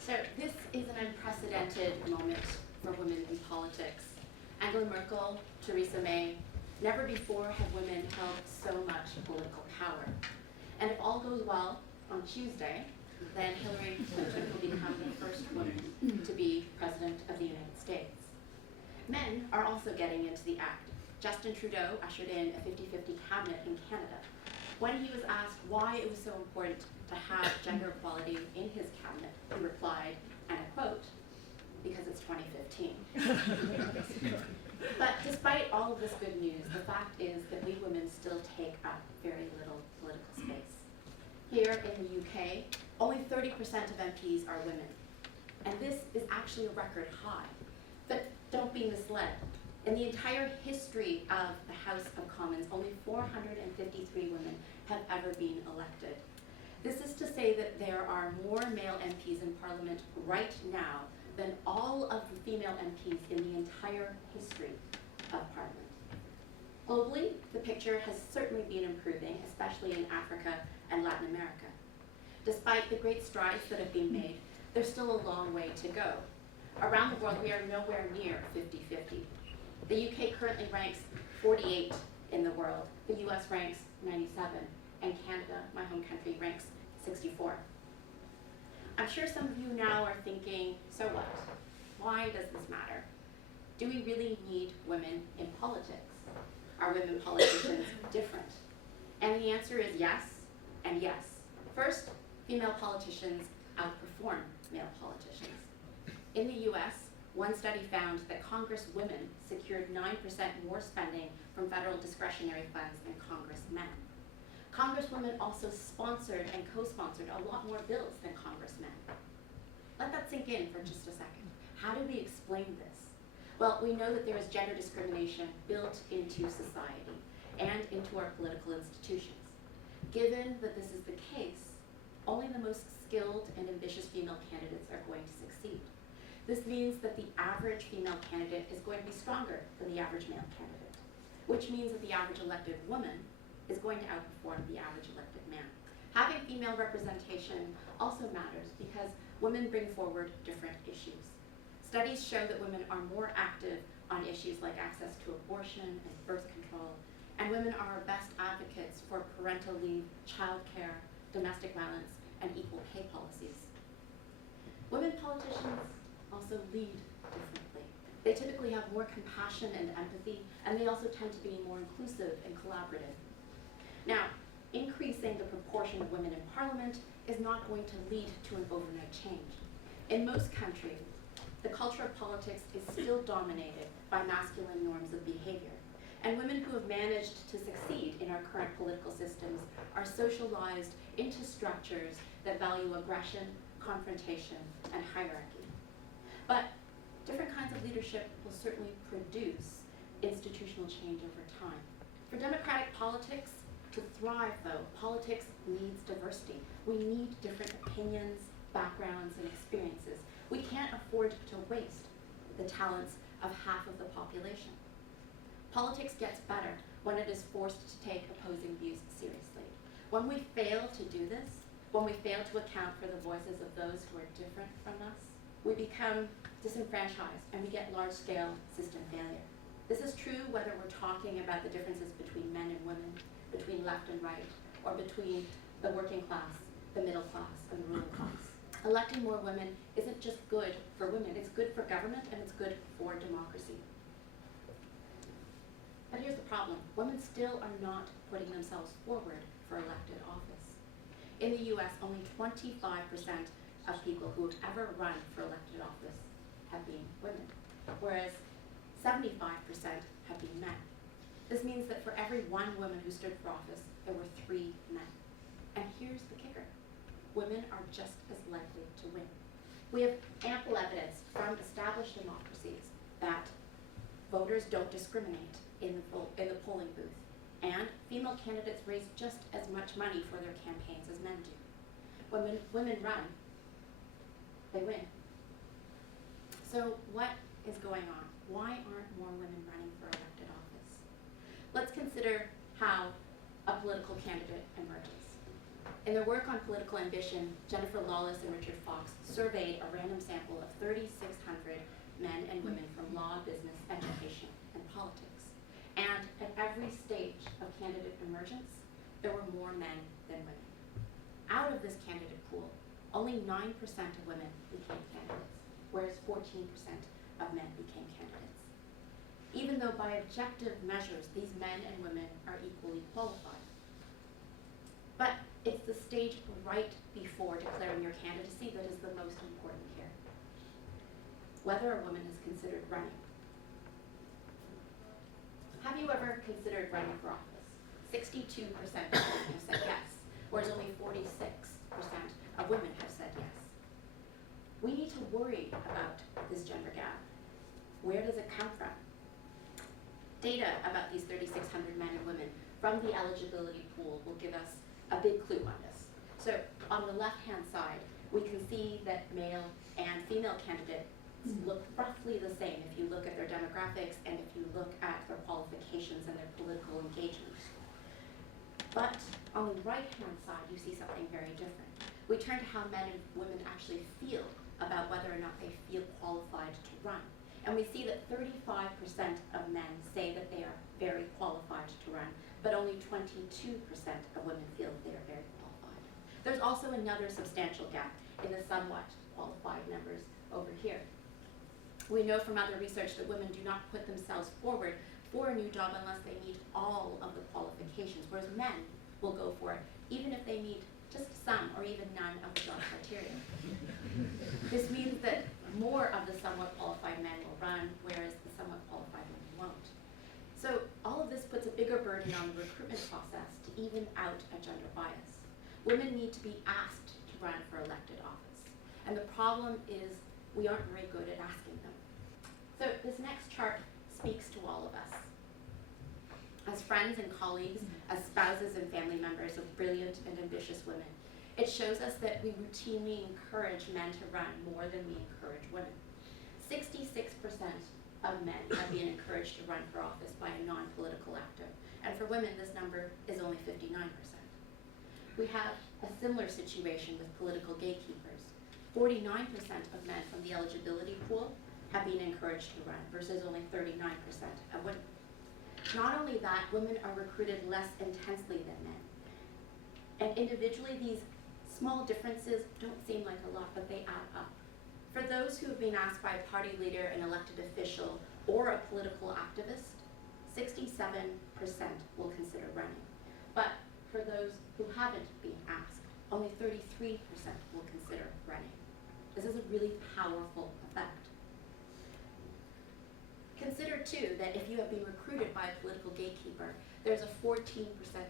So this is an unprecedented moment for women in politics. Angela Merkel, Theresa May, never before have women held so much political power. And if all goes well on Tuesday, then Hillary Clinton will become the first woman to be President of the United States. Men are also getting into the act. Justin Trudeau ushered in a 50-50 cabinet in Canada. When he was asked why it was so important to have gender equality in his cabinet, he replied, and I quote, "Because it's 2015. But despite all of this good news, the fact is that we women still take up very little political space. Here in the UK, only 30% of MPs are women. And this is actually a record high. But don't be misled. In the entire history of the House of Commons, only 453 women have ever been elected. This is to say that there are more male MPs in Parliament right now than all of the female MPs in the entire history of Parliament. Globally, the picture has certainly been improving, especially in Africa and Latin America. Despite the great strides that have been made, there's still a long way to go. Around the world, we are nowhere near 50-50. The UK currently ranks 48 in the world. The US ranks 97, and Canada, my home country, ranks 64. I'm sure some of you now are thinking, so what? Why does this matter? Do we really need women in politics? Are women politicians different? And the answer is yes and yes. First, female politicians outperform male politicians. In the US, one study found that Congresswomen secured 9% more spending from federal discretionary funds than Congressmen. Congresswomen also sponsored and co-sponsored a lot more bills than Congressmen. Let that sink in for just a second. How do we explain this? Well, we know that there is gender discrimination built into society and into our political institutions. Given that this is the case, only the most skilled and ambitious female candidates are going to succeed. This means that the average female candidate is going to be stronger than the average male candidate, which means that the average elected woman is going to outperform the average elected man. Having female representation also matters because women bring forward different issues. Studies show that women are more active on issues like access to abortion and birth control, and women are our best advocates for parental leave, childcare, domestic violence, and equal pay policies. Women politicians also lead differently. They typically have more compassion and empathy, and they also tend to be more inclusive and collaborative. Now, increasing the proportion of women in Parliament is not going to lead to an overnight change. In most countries, the culture of politics is still dominated by masculine norms of behavior, and women who have managed to succeed in our current political systems are socialized into structures that value aggression, confrontation, and hierarchy. But different kinds of leadership will certainly produce institutional change over time. For democratic politics to thrive, though, politics needs diversity. We need different opinions, backgrounds, and experiences. We can't afford to waste the talents of half of the population. Politics gets better when it is forced to take opposing views seriously. When we fail to do this, when we fail to account for the voices of those who are different from us, we become disenfranchised and we get large-scale system failure. This is true whether we're talking about the differences between men and women, between left and right, or between the working class, the middle class, and the ruling class. Electing more women isn't just good for women, it's good for government and it's good for democracy. But here's the problem. Women still are not putting themselves forward for elected office. In the US, only 25% of people who have ever run for elected office have been women, whereas 75% have been men. This means that for every one woman who stood for office, there were 3 men. And here's the kicker. Women are just as likely to win. We have ample evidence from established democracies that voters don't discriminate in the polling booth, and female candidates raise just as much money for their campaigns as men do. When women run, they win. So what is going on? Why aren't more women running for elected office? Let's consider how a political candidate emerges. In their work on political ambition, Jennifer Lawless and Richard Fox surveyed a random sample of 3,600 men and women from law, business, education, and politics. And at every stage of candidate emergence, there were more men than women. Out of this candidate pool, only 9% of women became candidates, whereas 14% of men became candidates. Even though by objective measures, these men and women are equally qualified. But it's the stage right before declaring your candidacy that is the most important here. Whether a woman is considered running. Have you ever considered running for office? 62% of women have said yes, whereas only 46% of women have said yes. We need to worry about this gender gap. Where does it come from? Data about these 3,600 men and women from the eligibility pool will give us a big clue on this. So on the left-hand side, we can see that male and female candidates look roughly the same if you look at their demographics and if you look at their qualifications and their political engagement. But on the right-hand side, you see something very different. We turn to how men and women actually feel about whether or not they feel qualified to run. And we see that 35% of men say that they are very qualified to run, but only 22% of women feel they are very qualified. There's also another substantial gap in the somewhat qualified numbers over here. We know from other research that women do not put themselves forward for a new job unless they meet all of the qualifications, whereas men will go for it, even if they meet just some or even none of the job criteria. This means that more of the somewhat qualified men will run, whereas the somewhat qualified women won't. So all of this puts a bigger burden on the recruitment process to even out a gender bias. Women need to be asked to run for elected office. And the problem is we aren't very good at asking them. So this next chart speaks to all of us. As friends and colleagues, as spouses and family members of brilliant and ambitious women, it shows us that we routinely encourage men to run more than we encourage women. 66% of men have been encouraged to run for office by a non-political actor, and for women this number is only 59%. We have a similar situation with political gatekeepers. 49% of men from the eligibility pool have been encouraged to run versus only 39% of women. Not only that, women are recruited less intensely than men. And individually, these small differences don't seem like a lot, but they add up. For those who have been asked by a party leader, an elected official, or a political activist, 67% will consider running. But for those who haven't been asked, only 33% will consider running. This is a really powerful effect. Consider too that if you have been recruited by a political gatekeeper, there's a 14%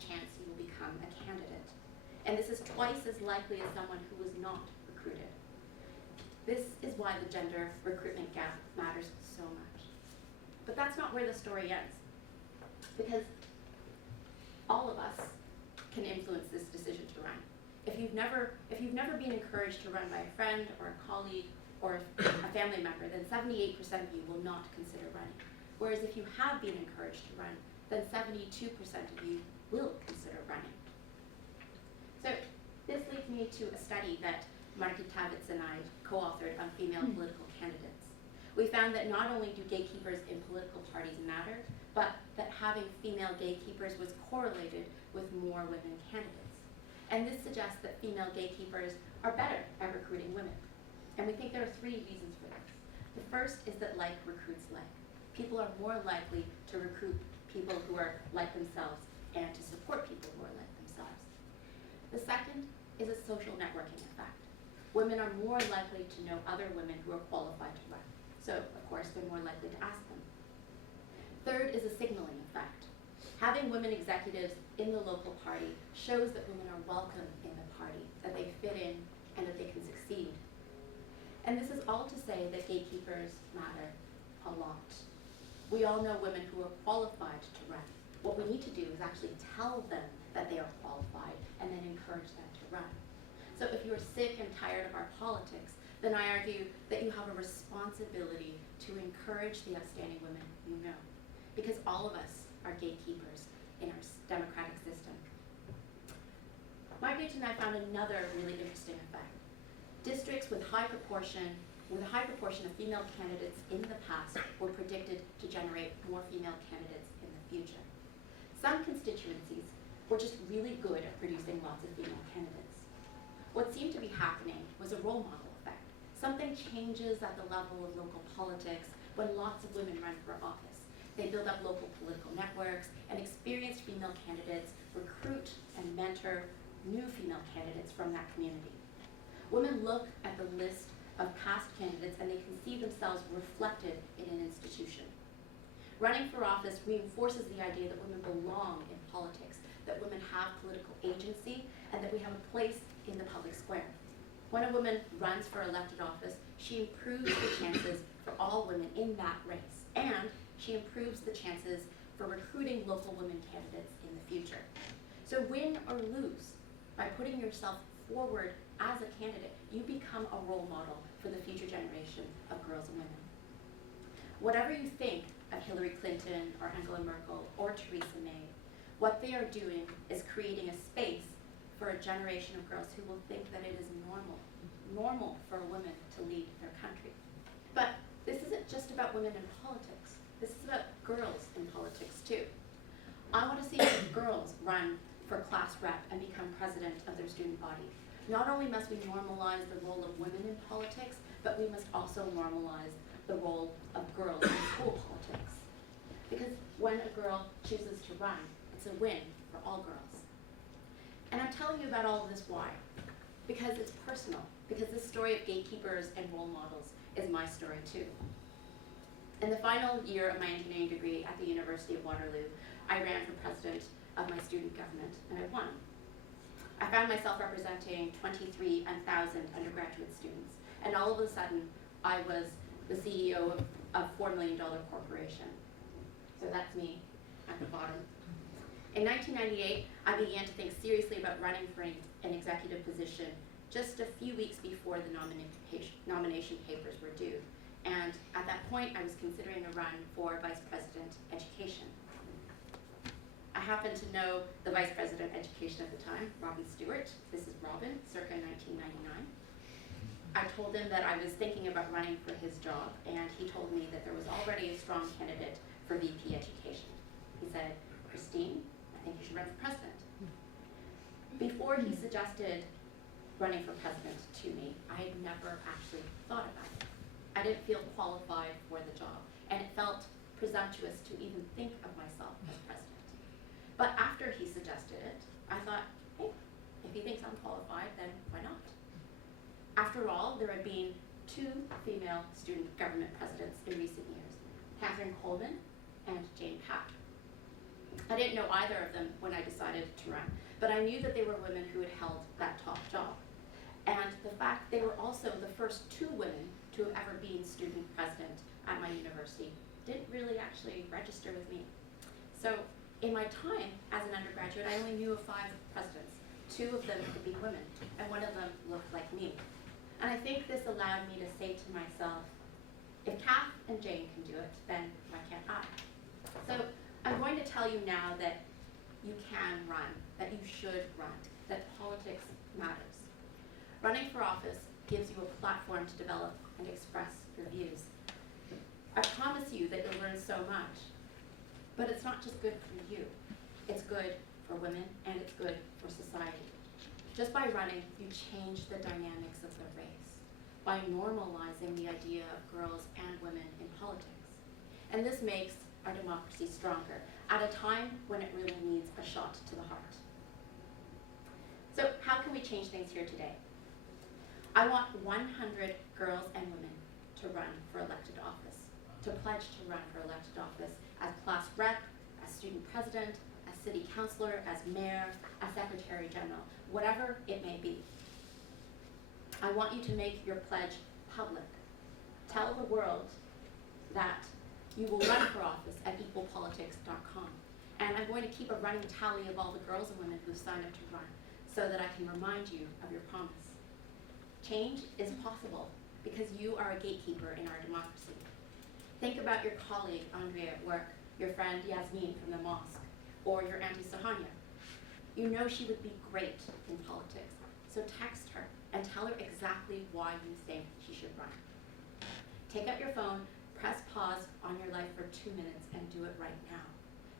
chance you will become a candidate. And this is twice as likely as someone who was not recruited. This is why the gender recruitment gap matters so much. But that's not where the story ends, because all of us can influence this decision to run. If you've never been encouraged to run by a friend or a colleague or a family member, then 78% of you will not consider running. Whereas if you have been encouraged to run, then 72% of you will consider running. So this leads me to a study that Merkel and I co-authored on female political candidates. We found that not only do gatekeepers in political parties matter, but that having female gatekeepers was correlated with more women candidates. And this suggests that female gatekeepers are better at recruiting women. And we think there are 3 reasons for this. The first is that like recruits like. People are more likely to recruit people who are like themselves and to support people who are like themselves. The second is a social networking effect. Women are more likely to know other women who are qualified to run. So, of course, they're more likely to ask them. Third is a signaling effect. Having women executives in the local party shows that women are welcome in the party, that they fit in, and that they can succeed. And this is all to say that gatekeepers matter a lot. We all know women who are qualified to run. What we need to do is actually tell them that they are qualified and then encourage them to run. So if you're sick and tired of our politics, then I argue that you have a responsibility to encourage the outstanding women you know, because all of us are gatekeepers in our democratic system. Margaret and I found another really interesting effect. Districts with a high proportion of female candidates in the past were predicted to generate more female candidates in the future. Some constituencies were just really good at producing lots of female candidates. What seemed to be happening was a role model effect. Something changes at the level of local politics when lots of women run for office. They build up local political networks, and experienced female candidates recruit and mentor new female candidates from that community. Women look at the list of past candidates and they can see themselves reflected in an institution. Running for office reinforces the idea that women belong in politics, that women have political agency, and that we have a place in the public square. When a woman runs for elected office, she improves the chances for all women in that race, and she improves the chances for recruiting local women candidates in the future. So win or lose, by putting yourself forward as a candidate, you become a role model for the future generation of girls and women. Whatever you think of Hillary Clinton or Angela Merkel or Theresa May, what they are doing is creating a space for a generation of girls who will think that it is normal for a woman to lead their country. But this isn't just about women in politics. This is about girls in politics too. I want to see girls run for class rep and become president of their student body. Not only must we normalize the role of women in politics, but we must also normalize the role of girls in school politics. Because when a girl chooses to run, it's a win for all girls. And I'm telling you about all of this why? Because it's personal. Because this story of gatekeepers and role models is my story too. In the final year of my engineering degree at the University of Waterloo, I ran for president of my student government, and I won. I found myself representing 23,000 undergraduate students, and all of a sudden, I was the CEO of a $4 million corporation. So that's me at the bottom. In 1998, I began to think seriously about running for an executive position just a few weeks before the nomination papers were due. And at that point, I was considering a run for Vice President Education. I happened to know the Vice President Education at the time, Robin Stewart. This is Robin, circa 1999. I told him that I was thinking about running for his job, and he told me that there was already a strong candidate for VP Education. He said, "Christine, I think you should run for president." Before he suggested running for president to me, I had never actually thought about it. I didn't feel qualified for the job, and it felt presumptuous to even think of myself as president. But after he suggested it, I thought, hey, if he thinks I'm qualified, then why not? After all, there had been 2 female student government presidents in recent years, Catherine Coleman and Jane Pack. I didn't know either of them when I decided to run, but I knew that they were women who had held that top job. And the fact they were also the first 2 women to have ever been student president at my university didn't really actually register with me. So in my time as an undergraduate, I only knew of 5 presidents. 2 of them could be women, and 1 of them looked like me. And I think this allowed me to say to myself, if Kath and Jane can do it, then why can't I? So I'm going to tell you now that you can run, that you should run, that politics matters. Running for office gives you a platform to develop and express your views. I promise you that you'll learn so much. But it's not just good for you. It's good for women, and it's good for society. Just by running, you change the dynamics of the race, by normalizing the idea of girls and women in politics. And this makes our democracy stronger at a time when it really needs a shot to the heart. So how can we change things here today? I want 100 girls and women to run for elected office, to pledge to run for elected office as class rep, as student president, as city councillor, as mayor, as secretary general, whatever it may be. I want you to make your pledge public. Tell the world that you will run for office at equalpolitics.com. And I'm going to keep a running tally of all the girls and women who've signed up to run so that I can remind you of your promise. Change is possible because you are a gatekeeper in our democracy. Think about your colleague, Andrea, at work, your friend, Yasmin, from the mosque, or your Auntie Sahanya. You know she would be great in politics, so text her and tell her exactly why you think she should run. Take out your phone, press pause on your life for 2 minutes and do it right now.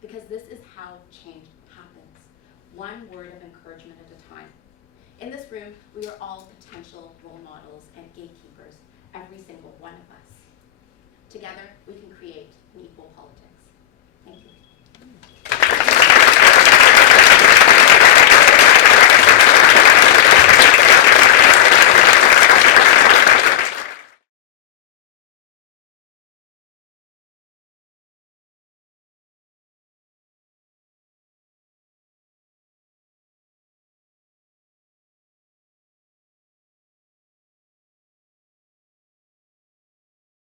Because this is how change happens. One word of encouragement at a time. In this room, we are all potential role models and gatekeepers, every single one of us. Together, we can create an equal politics. Thank you.